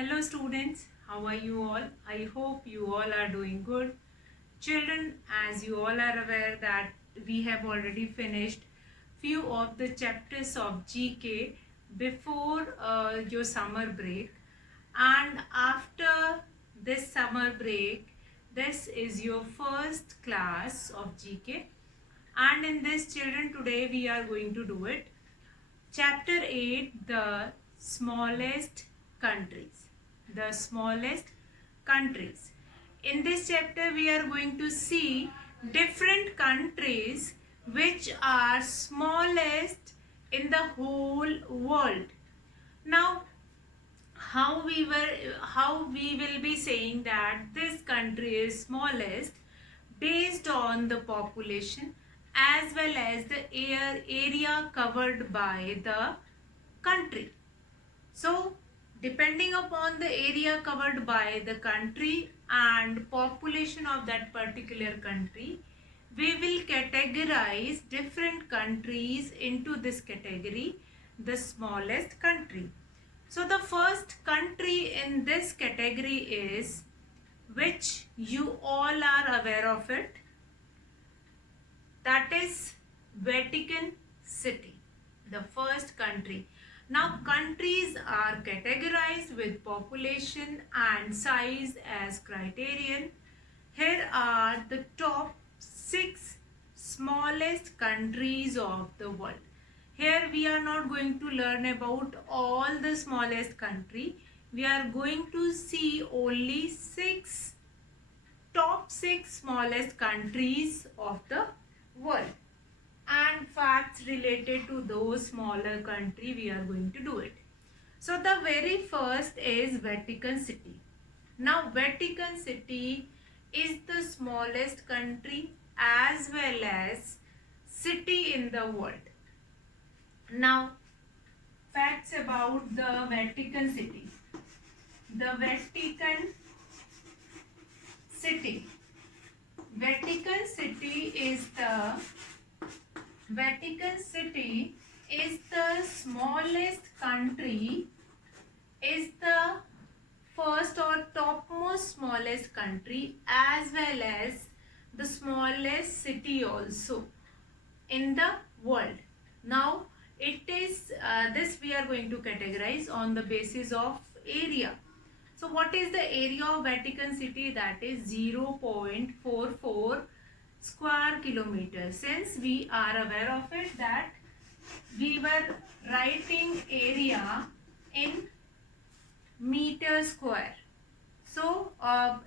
Hello students, how are you all? I hope you all are doing good. Children, as you all are aware that we have already finished few of the chapters of GK before your summer break, and after this summer break this is your first class of GK, and in this children today we are going to do it. Chapter 8, the smallest countries. The smallest countries. In this chapter, we are going to see different countries which are smallest in the whole world. Now, how we will be saying that this country is smallest based on the population as well as the area covered by the country. So depending upon the area covered by the country and population of that particular country, we will categorize different countries into this category, the smallest country. So the first country in this category is, which you all are aware of it, that is Vatican City, the first country. Now countries are categorized with population and size as criterion. Here are the top 6 smallest countries of the world. Here we are not going to learn about all the smallest country. We are going to see only top 6 smallest countries of the world, and facts related to those smaller country we are going to do it. So the very first is Vatican City. Now Vatican City is the smallest country as well as city in the world. Now facts about the Vatican City. The Vatican City. Vatican City is the smallest country, is the first or topmost smallest country as well as the smallest city also in the world. Now it is this we are going to categorize on the basis of area. So what is the area of Vatican City? That is 0.44 square kilometers. Since we are aware of it that we were writing area in meter square. So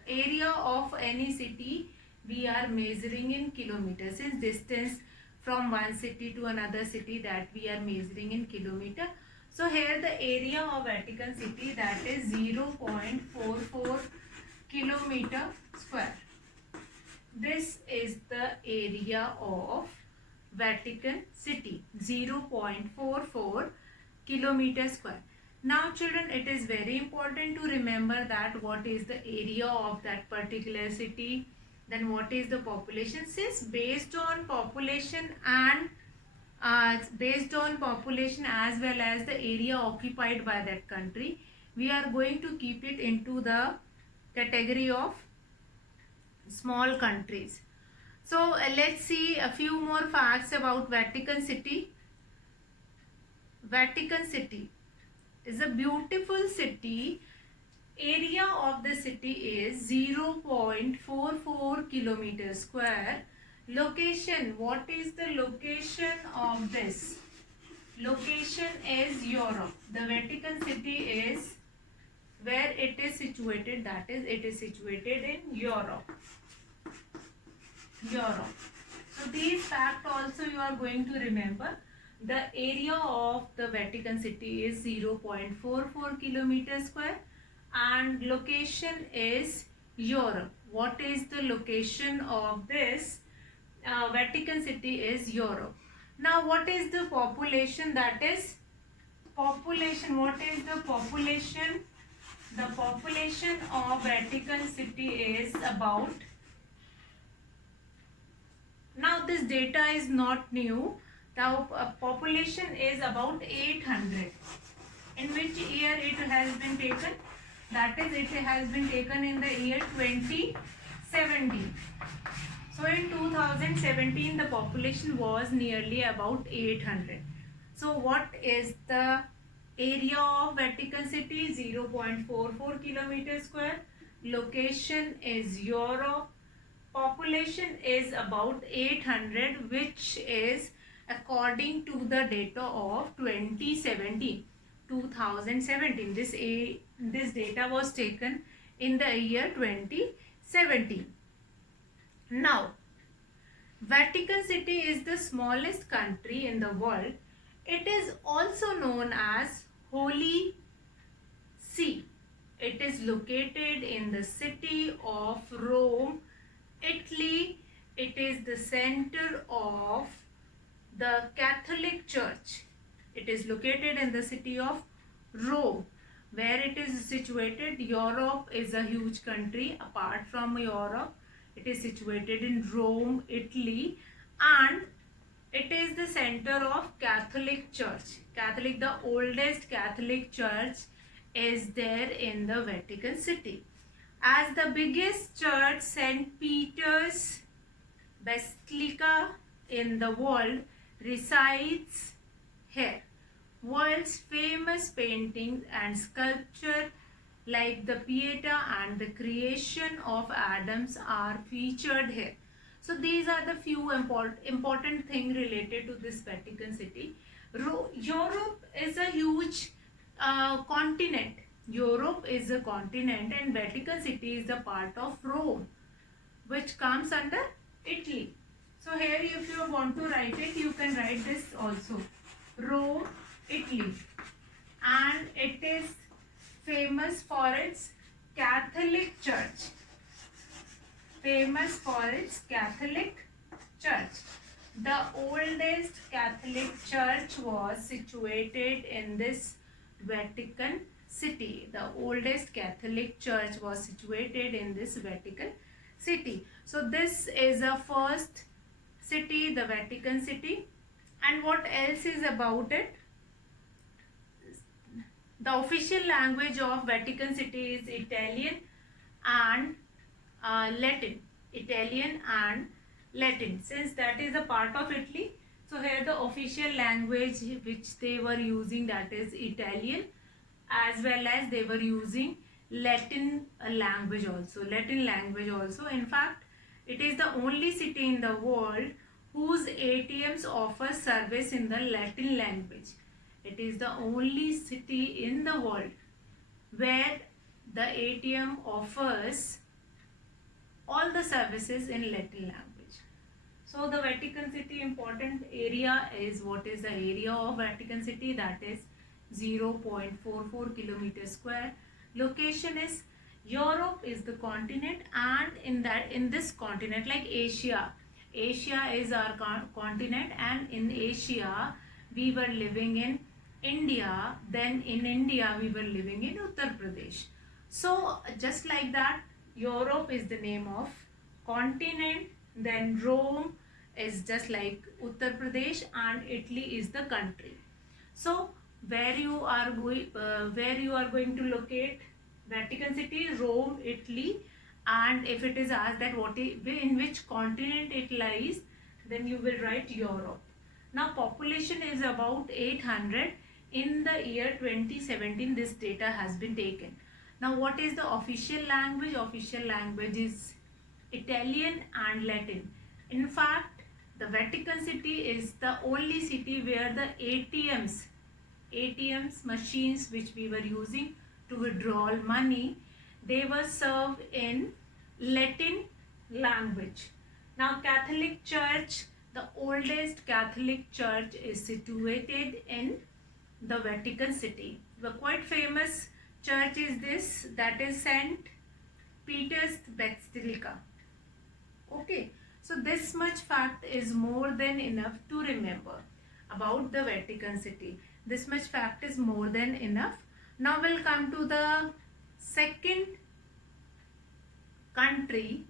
area of any city we are measuring in kilometers. Since distance from one city to another city, that we are measuring in kilometer. So here the area of Vatican City, that is 0.44 kilometer square. This is the area of Vatican City, 0.44 kilometer square. Now children, it is very important to remember that what is the area of that particular city, then what is the population. Since based on population and based on population as well as the area occupied by that country, we are going to keep it into the category of small countries. So let's see a few more facts about Vatican City. Vatican City is a beautiful city. Area of the city is 0.44 kilometers square. Location, what is the location of this? Location is Europe. The Vatican City is where it is situated, that is it is situated in Europe. So these facts also you are going to remember. The area of the Vatican City is 0.44 kilometers square and location is Europe. What is the location of this Vatican City is Europe. Now what is the population? That is population. What is the population? The population of Vatican City is about, now this data is not new, the population is about 800. In which year it has been taken? That is, it has been taken in the year 2017. So in 2017, the population was nearly about 800. So what is the area of Vatican City? 0.44 kilometers square. Location is Europe. Population is about 800, which is according to the data of 2017. This data was taken in the year 2017. Now, Vatican City is the smallest country in the world. It is also known as Holy See. It is located in the city of Rome, Italy. It is the center of the Catholic Church. It is located in the city of Rome. Where it is situated, Europe is a huge country. Apart from Europe, it is situated in Rome, Italy, and it is the center of Catholic Church. The oldest Catholic Church is there in the Vatican City. As the biggest church, St. Peter's Basilica in the world resides here. World's famous paintings and sculpture like the Pieta and the Creation of Adams are featured here. So these are the few important things related to this Vatican City. Europe is a huge continent. Europe is a continent and Vatican City is a part of Rome, which comes under Italy. So here if you want to write it, you can write this also. Rome, Italy. And it is famous for its Catholic Church. Famous for its Catholic Church. The oldest Catholic Church was situated in this Vatican City. The oldest Catholic Church was situated in this Vatican City. So this is a first city, the Vatican City. And what else is about it? The official language of Vatican City is Italian and Latin. Italian and Latin. Since that is a part of Italy, so here the official language which they were using, that is Italian, as well as they were using Latin language also. In fact, it is the only city in the world whose ATMs offer service in the Latin language. It is the only city in the world where the ATM offers all the services in Latin language. So the Vatican City important area is, what is the area of Vatican City? That is 0.44 kilometers square. Location is Europe is the continent, and in this continent, like Asia is our continent, and in Asia we were living in India. Then in India we were living in Uttar Pradesh. So just like that, Europe is the name of continent, then Rome is just like Uttar Pradesh, and Italy is the country. So where you are going to locate Vatican City? Rome, Italy. And if it is asked that in which continent it lies, then you will write Europe. Now population is about 800. In the year 2017 this data has been taken. Now what is the official language? Official language is Italian and Latin. In fact, the Vatican City is the only city where the ATMs machines which we were using to withdraw money, they were served in Latin language. Now Catholic Church, the oldest Catholic Church is situated in the Vatican City. The quite famous church is this, that is St. Peter's Basilica. Okay, so this much fact is more than enough to remember about the Vatican City. This much fact is more than enough. Now we'll come to the second country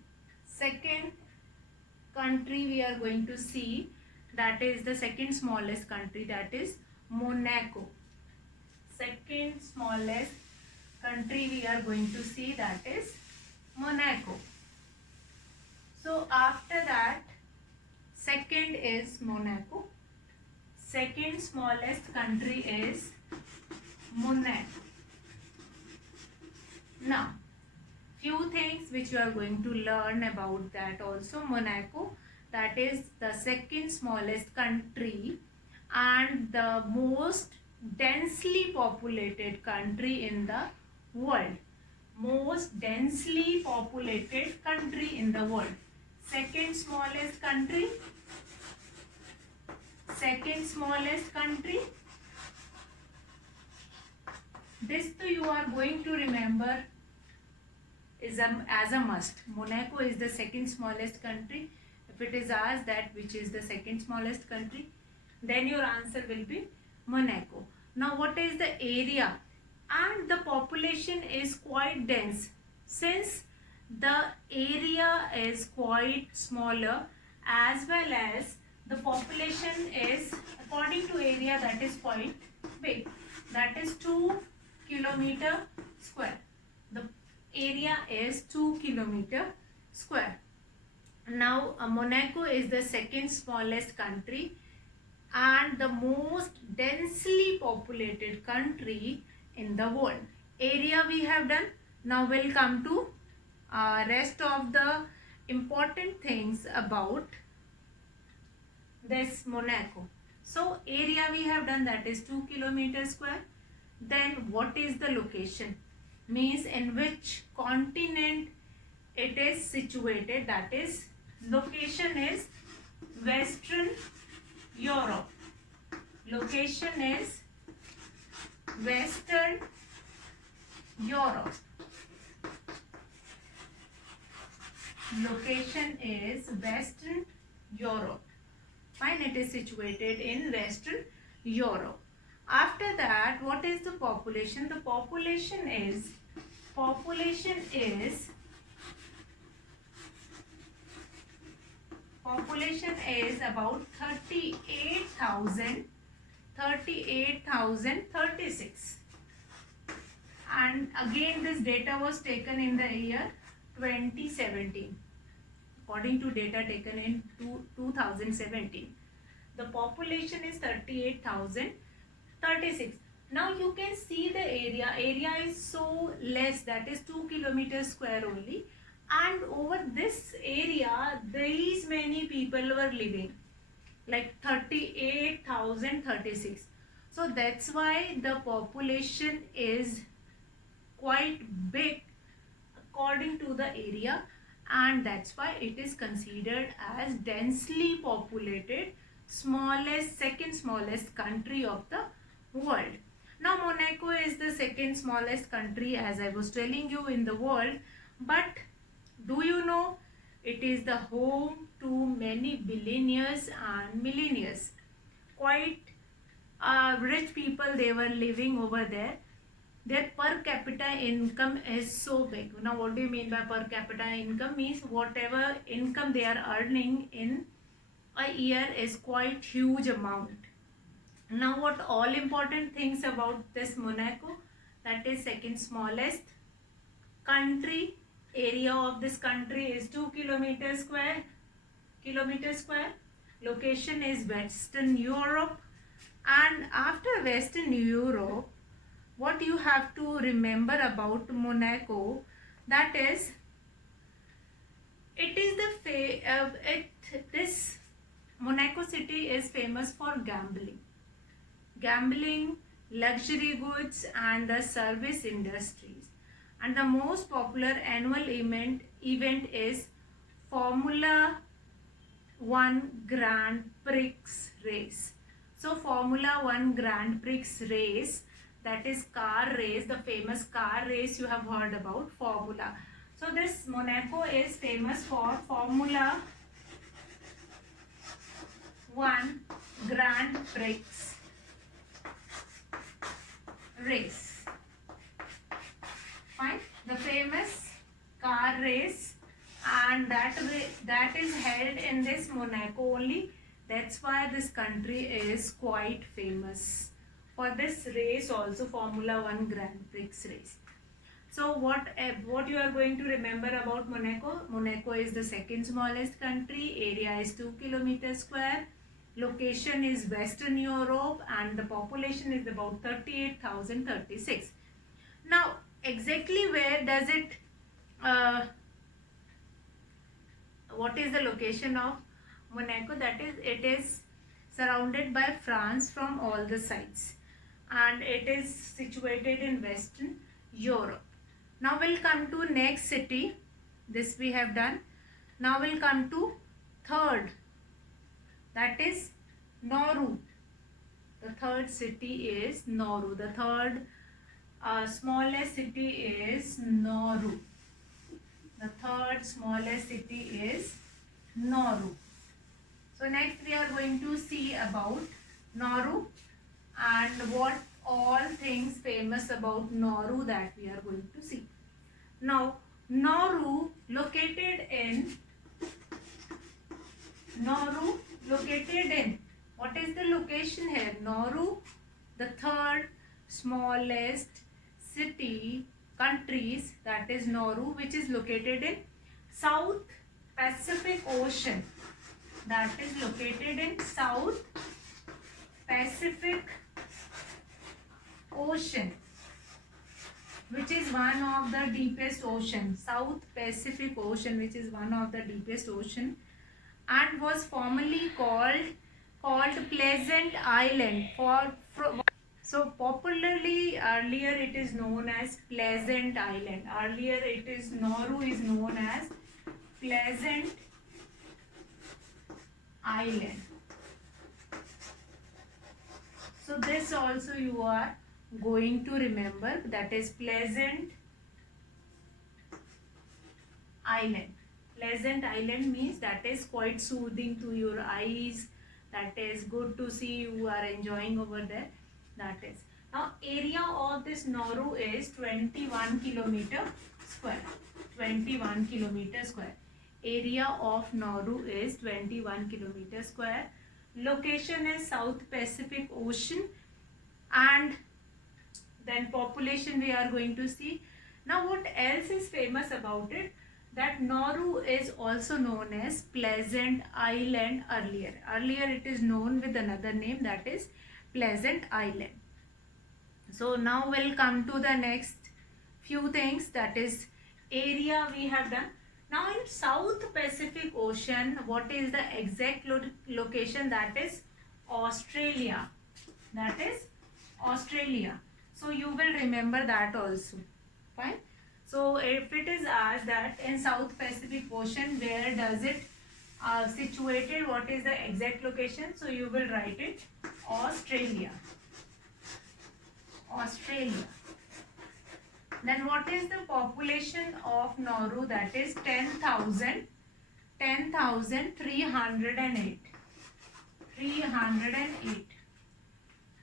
we are going to see, that is the second smallest country, that is Monaco. Second smallest country we are going to see, that is Monaco. So after that, second is Monaco. Second smallest country is Monaco. Now, few things which you are going to learn about that also. Monaco, that is the second smallest country and the most densely populated country in the world. Most densely populated country in the world. Second smallest country. Second smallest country. This you are going to remember is as a must. Monaco is the second smallest country. If it is asked that which is the second smallest country, then your answer will be Monaco. Now what is the area? And the population is quite dense. Since the area is quite smaller, as well as the population is according to area, that is quite big. That is 2 kilometer square. The area is 2 kilometer square. Now Monaco is the second smallest country and the most densely populated country in the world. Area we have done. Now we'll come to rest of the important things about this Monaco. So area we have done, that is 2 kilometer square. Then what is the location? Means in which continent it is situated, that is location is Western Europe. Location is Western Europe. Location is Western Europe. Fine, it is situated in Western Europe. After that, what is the population? The population is about 38,036. And again this data was taken in the year 2017. According to data taken in 2017. The population is 38,036. Now you can see the area. Area is so less, that is 2 kilometers square only. And over this area, these many people were living. Like 38,036. So that's why the population is quite big according to the area. And that's why it is considered as densely populated second smallest country of the world. Now Monaco is the second smallest country, as I was telling you, in the world. But do you know it is the home to many billionaires and millionaires. Quite rich people, they were living over there. Their per capita income is so big. Now what do you mean by per capita income? Means whatever income they are earning in a year is quite huge amount. Now what all important things about this Monaco? That is second smallest country. Area of this country is 2 kilometers square. Location is Western Europe. And after Western Europe, what you have to remember about Monaco, that is this Monaco city is famous for gambling, luxury goods and the service industries. And the most popular annual event is Formula 1 Grand Prix race. So Formula 1 Grand Prix race, that is car race, the famous car race you have heard about, Formula. So this Monaco is famous for Formula 1 Grand Prix race. Fine. The famous car race, and that is held in this Monaco only. That's why this country is quite famous for this race also, Formula 1 Grand Prix race. So what you are going to remember about Monaco? Monaco is the second smallest country. Area is 2 kilometers square. Location is Western Europe, and the population is about 38,036. Now, exactly where does it? What is the location of Monaco? That is, it is surrounded by France from all the sides, and it is situated in Western Europe. Now we'll come to next city. This we have done. Now we'll come to third. That is Nauru. The third city is Nauru. The third smallest city is Nauru. The third smallest city is Nauru. So next we are going to see about Nauru and what all things famous about Nauru that we are going to see. Now, Nauru located in what is the location here? Nauru, the third smallest countries, that is Nauru, which is located in South Pacific Ocean. That is located in South Pacific Ocean, which is one of the deepest ocean. South Pacific Ocean, which is one of the deepest ocean, and was formerly called Pleasant Island. So popularly earlier it is known as Pleasant Island. Earlier it is Nauru is known as Pleasant Island. So this also you are going to remember, that is Pleasant Island. Pleasant Island means that is quite soothing to your eyes. That is good to see you are enjoying over there. That is. Now area of this Nauru is 21 kilometer square. 21 kilometer square. Area of Nauru is 21 kilometer square. Location is South Pacific Ocean, and then population we are going to see. Now what else is famous about it? That Nauru is also known as Pleasant Island earlier. Earlier it is known with another name, that is Pleasant Island. So now we'll come to the next few things, that is area we have done. Now in South Pacific Ocean, what is the exact location? That is Australia. That is Australia. So you will remember that also. Fine. So if it is asked that in South Pacific Ocean, where does it situated, what is the exact location? So you will write it Australia. Australia. Then what is the population of Nauru? That is 10,308. 308.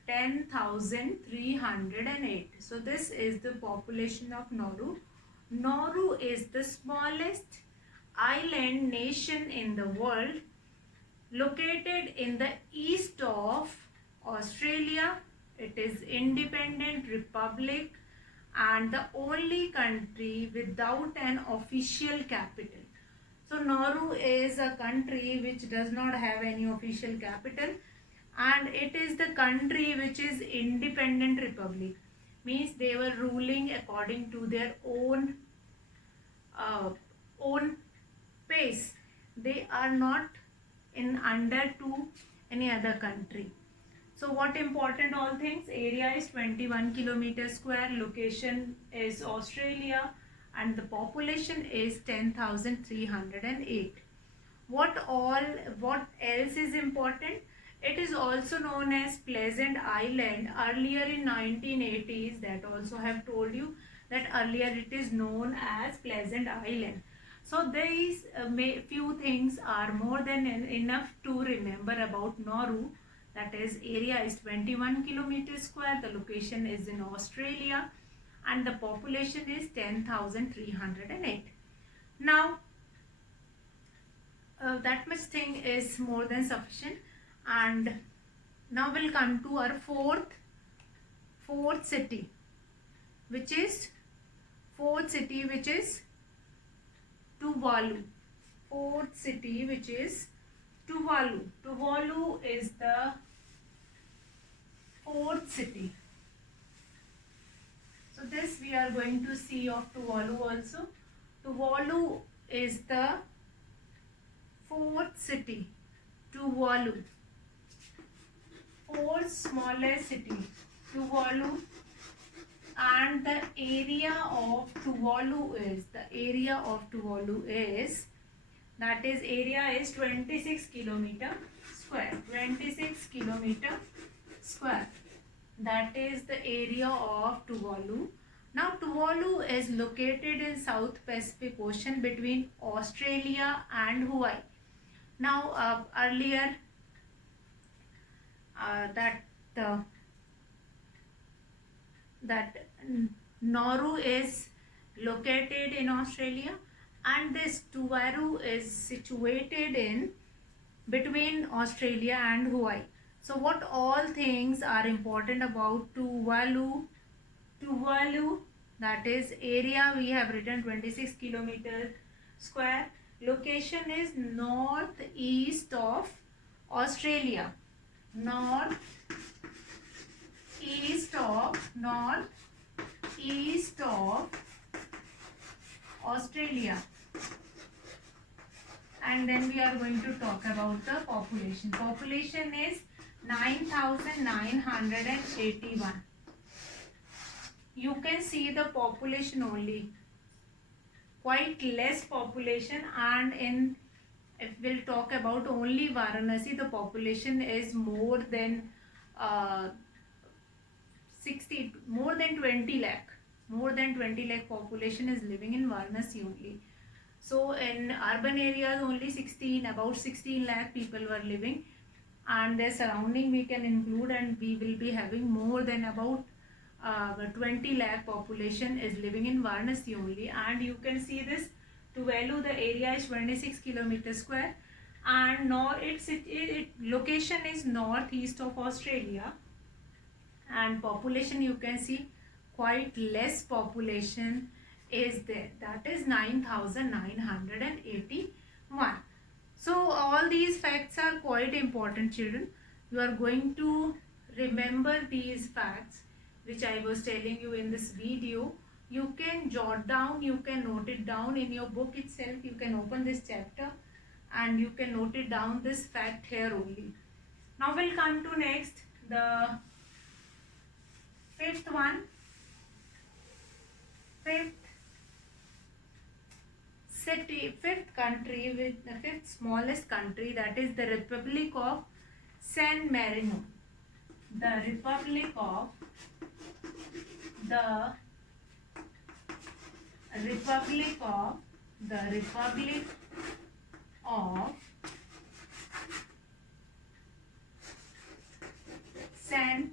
10,308. So this is the population of Nauru. Nauru is the smallest island nation in the world, located in the east of Australia. It is independent republic and the only country without an official capital. So Nauru is a country which does not have any official capital, and it is the country which is independent republic. Means they were ruling according to their own pace. They are not in under to any other country. So what important all things? Area is 21 kilometers square. Location is Australia, and the population is 10,308. What else is important? It is also known as Pleasant Island. Earlier in 1980s, that also have told you that earlier it is known as Pleasant Island. So these few things are more than enough to remember about Nauru. That is, area is 21 kilometers square. The location is in Australia, and the population is 10,308. Now, that much thing is more than sufficient. And now we'll come to our fourth city, which is fourth city, which is Tuvalu. Fourth city, which is Tuvalu. Tuvalu is the fourth city. So this we are going to see of Tuvalu also. Tuvalu is the fourth city. Tuvalu. Fourth smallest city. Tuvalu. And the area of Tuvalu is, that is area is 26 kilometer square. 26 kilometer square. That is the area of Tuvalu. Now Tuvalu is located in South Pacific Ocean between Australia and Hawaii. Now earlier that Nauru is located in Australia, and this Tuvalu is situated in between Australia and Hawaii. So what all things are important about Tuvalu? Tuvalu, that is area we have written 26 kilometer square. Location is northeast of Australia. Northeast of Australia. And then we are going to talk about the population. Population is 9,981. You can see the population only. Quite less population, and if we'll talk about only Varanasi, the population is more than 20 lakh. More than 20 lakh population is living in Varanasi only. So in urban areas only about 16 lakh people were living, and their surrounding we can include, and we will be having more than about 20 lakh population is living in Varanasi only. And you can see this Tuvalu, the area is 26 kilometer square, and its location is northeast of Australia, and population you can see quite less population is there, that is 9,981. So all these facts are quite important, children. You are going to remember these facts which I was telling you in this video. You can jot down, you can note it down in your book itself. You can open this chapter and you can note it down, this fact here only. Now we'll come to next, the fifth one. Fifth country, with the fifth smallest country, that is the Republic of San Marino. The Republic of San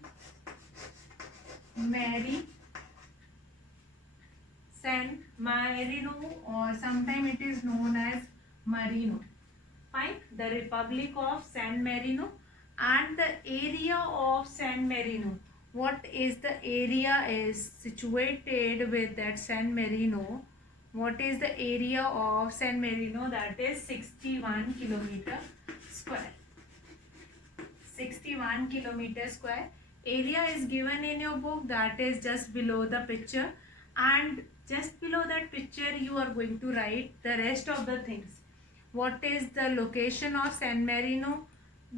Marino, or sometimes it is known as Marino. Fine. The Republic of San Marino, and the area of San Marino. What is the area is situated with that San Marino? What is the area of San Marino? That is 61 kilometer square. 61 kilometer square. Area is given in your book, that is just below the picture, and just below that picture you are going to write the rest of the things. What is the location of San Marino?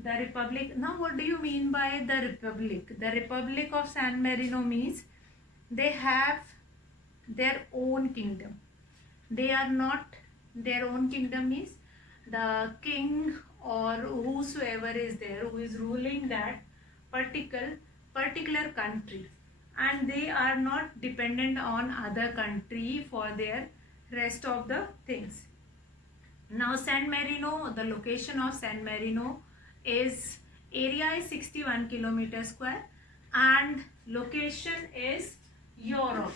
The Republic. Now what do you mean by the Republic? The Republic of San Marino means they have their own kingdom. They are not, their own kingdom means the king or whosoever is there who is ruling that particular country, and they are not dependent on other country for their rest of the things. Now San Marino, the location of San Marino is, area is 61 kilometer square, and location is Europe.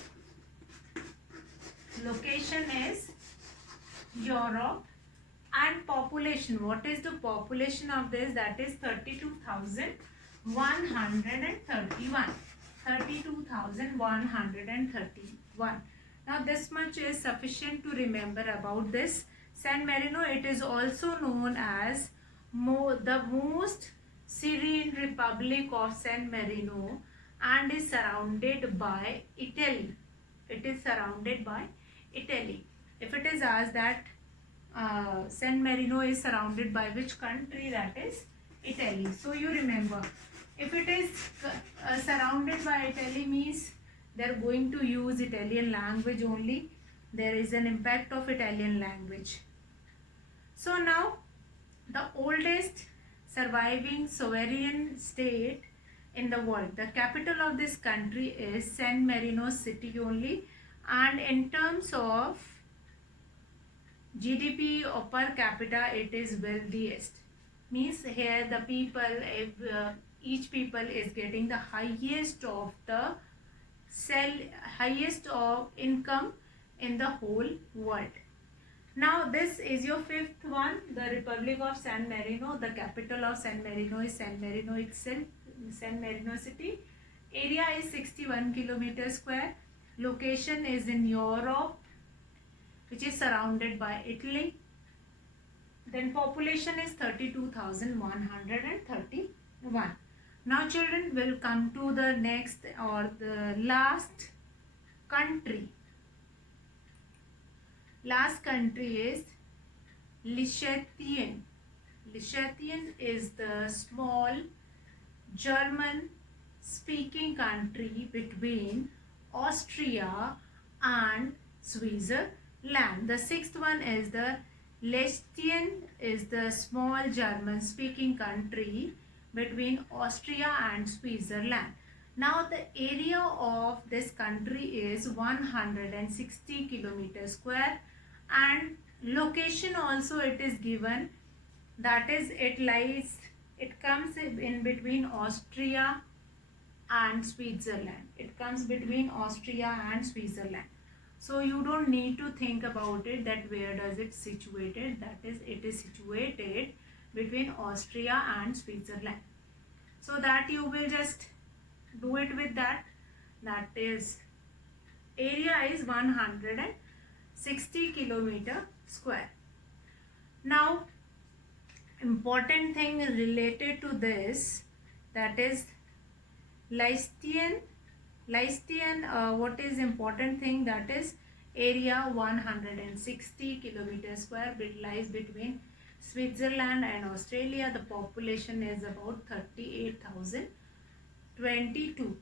Location is Europe. And population, what is the population of this? That is 32,131. 32,131. Now this much is sufficient to remember about this. San Marino, it is also known as the most serene republic of San Marino, and is surrounded by Italy. It is surrounded by Italy. If it is asked that San Marino is surrounded by which country, that is Italy. So you remember, if it is surrounded by Italy means they are going to use Italian language only. There is an impact of Italian language. So now the oldest surviving sovereign state in the world. The capital of this country is San Marino city only, and in terms of GDP or per capita, it is wealthiest. Means here the people, each people is getting the highest of the highest of income in the whole world. Now this is your fifth one, the Republic of San Marino. The capital of San Marino is San Marino itself, San Marino city. Area is 61 kilometers square. Location is in Europe, which is surrounded by Italy. Then population is 32,131. Now children, will come to the next or the last country. Last country is Liechtenstein. Liechtenstein is the small German speaking country between Austria and Switzerland. The sixth one is the Liechtenstein, is the small German speaking country between Austria and Switzerland. Now the area of this country is 160 kilometers square, and location also it is given, that is it comes in between Austria and Switzerland. It comes between Austria and Switzerland. So you don't need to think about it that where does it situated, that is it is situated between Austria and Switzerland. So that you will just do it with that. That is area is 160 kilometer square. Now important thing related to this, that is Liechtenstein. What is important thing, that is area 160 kilometers square, lies between Switzerland and Australia. The population is about 38,022.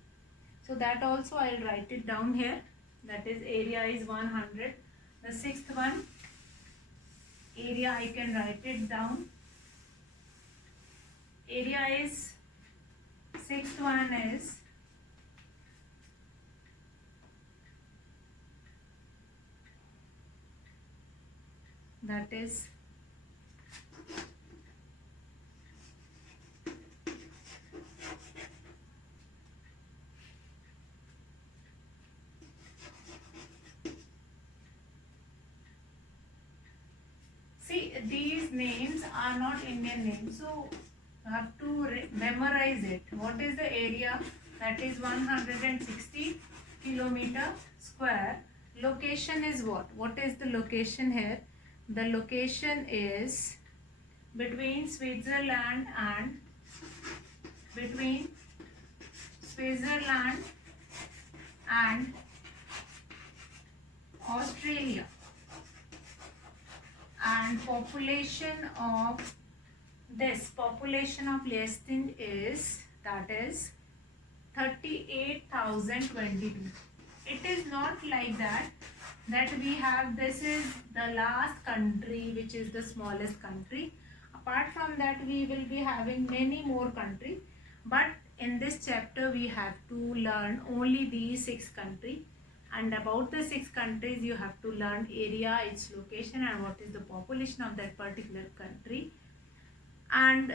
So that also I will write it down here, that is area is 100. The sixth one, area I can write it down, area is, sixth one is that is see, these names are not Indian names, so you have to memorize it. What is the area? That is 160 kilometer square. Location is what? What is the location here? The location is between Switzerland and Australia. And population of Liechtenstein is, that is 38,022. It is not like that we have, this is the last country which is the smallest country. Apart from that we will be having many more countries, but in this chapter we have to learn only these 6 countries, and about the 6 countries you have to learn area, its location, and what is the population of that particular country, and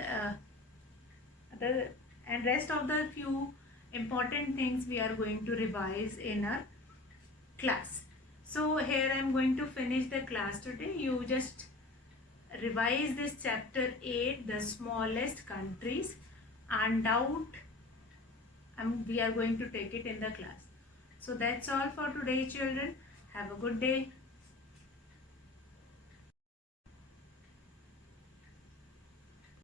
rest of the few important things we are going to revise in our class. So here I am going to finish the class today. You just revise this chapter 8, the smallest countries, and doubt we are going to take it in the class. So that's all for today children. Have a good day.